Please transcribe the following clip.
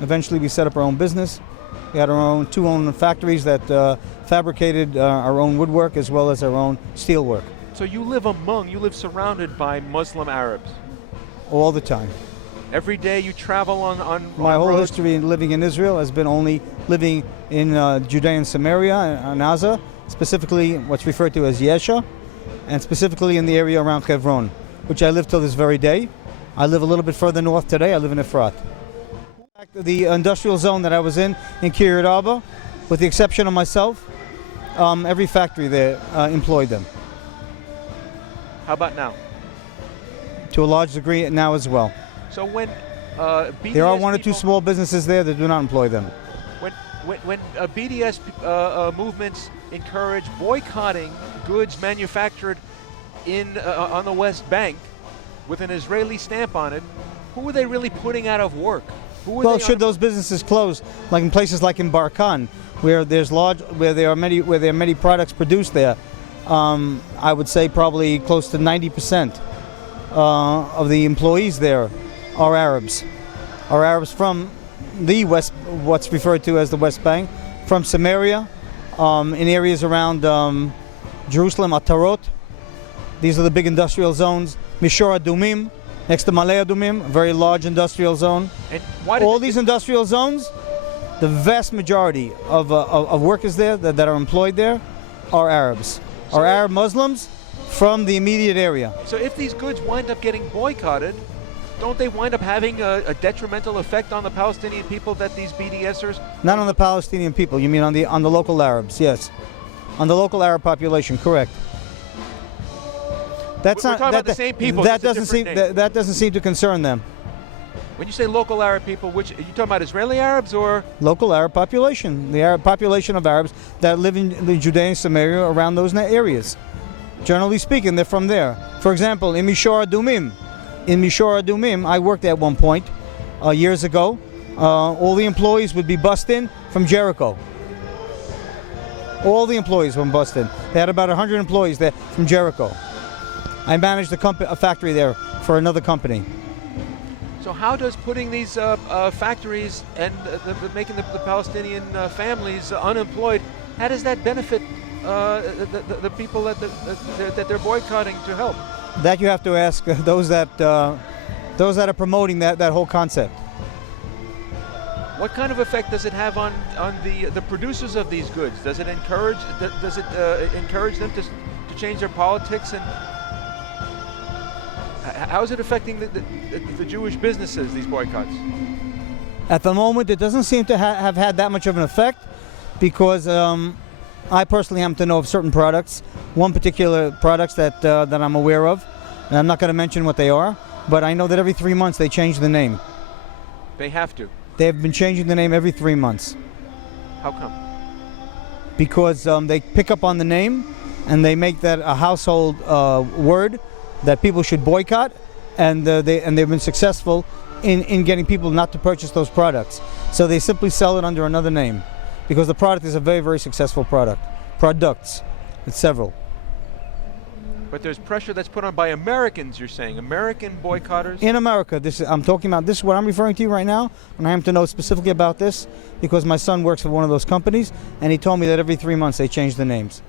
Eventually we set up our own business. We had our two own factories that fabricated our own woodwork as well as our own steelwork. So you live surrounded by Muslim Arabs? All the time. Every day you travel on My whole roads? history in living in Israel has been only living in Judea and Samaria and Gaza, specifically what's referred to as Yesha, and specifically in the area around Hebron, which I live till this very day. I live a little bit further north today. I live in Efrat. The industrial zone that I was in Kiryat Arba, with the exception of myself, every factory there employed them. How about now? To a large degree now as well. So when BDS there are one or two people, small businesses there that do not employ them. When BDS movements encourage boycotting goods manufactured on the West Bank with an Israeli stamp on it, who are they really putting out of work? Well, should those businesses close, like in places like in Barkan, where there are many products produced there, I would say probably close to 90% of the employees there are Arabs. Are Arabs from the West, what's referred to as the West Bank, from Samaria, in areas around Jerusalem, Atarot. These are the big industrial zones. Mishor Adumim, next to Malay Adumim, a very large industrial zone. And all these industrial zones, the vast majority of workers there that are employed there are Arabs, are Arab Muslims from the immediate area. So if these goods wind up getting boycotted, don't they wind up having a detrimental effect on the Palestinian people that these BDSers? Not on the Palestinian people. You mean on the local Arabs? Yes, on the local Arab population. Correct. We're talking about the same people. That doesn't seem to concern them. When you say local Arab people, which are you talking about, Israeli Arabs or local Arab population? The Arab population of Arabs that live in the Judea and Samaria around those areas. Generally speaking, they're from there. For example, in Mishor Adumim, I worked at one point years ago. All the employees would be bussed in from Jericho. All the employees were bussed in. They had about 100 employees there from Jericho. I managed a factory there for another company. So how does putting these factories and making the Palestinian families unemployed, how does that benefit the people that they're boycotting to help? That you have to ask those that are promoting that whole concept. What kind of effect does it have on the producers of these goods? Does it encourage them to change their politics, and how is it affecting the Jewish businesses, these boycotts? At the moment, it doesn't seem to have had that much of an effect, because I personally happen to know of certain products, one particular products that I'm aware of, and I'm not going to mention what they are, but I know that every 3 months they change the name. They have to. They have been changing the name every 3 months. How come? Because they pick up on the name and they make that a household word that people should boycott, and they've been successful in getting people not to purchase those products. So they simply sell it under another name, because the product is a very, very successful product. Products, it's several. But there's pressure that's put on by Americans, you're saying, American boycotters? In America, I'm talking about, this is what I'm referring to right now, and I have to know specifically about this because my son works for one of those companies, and he told me that every 3 months they change the names.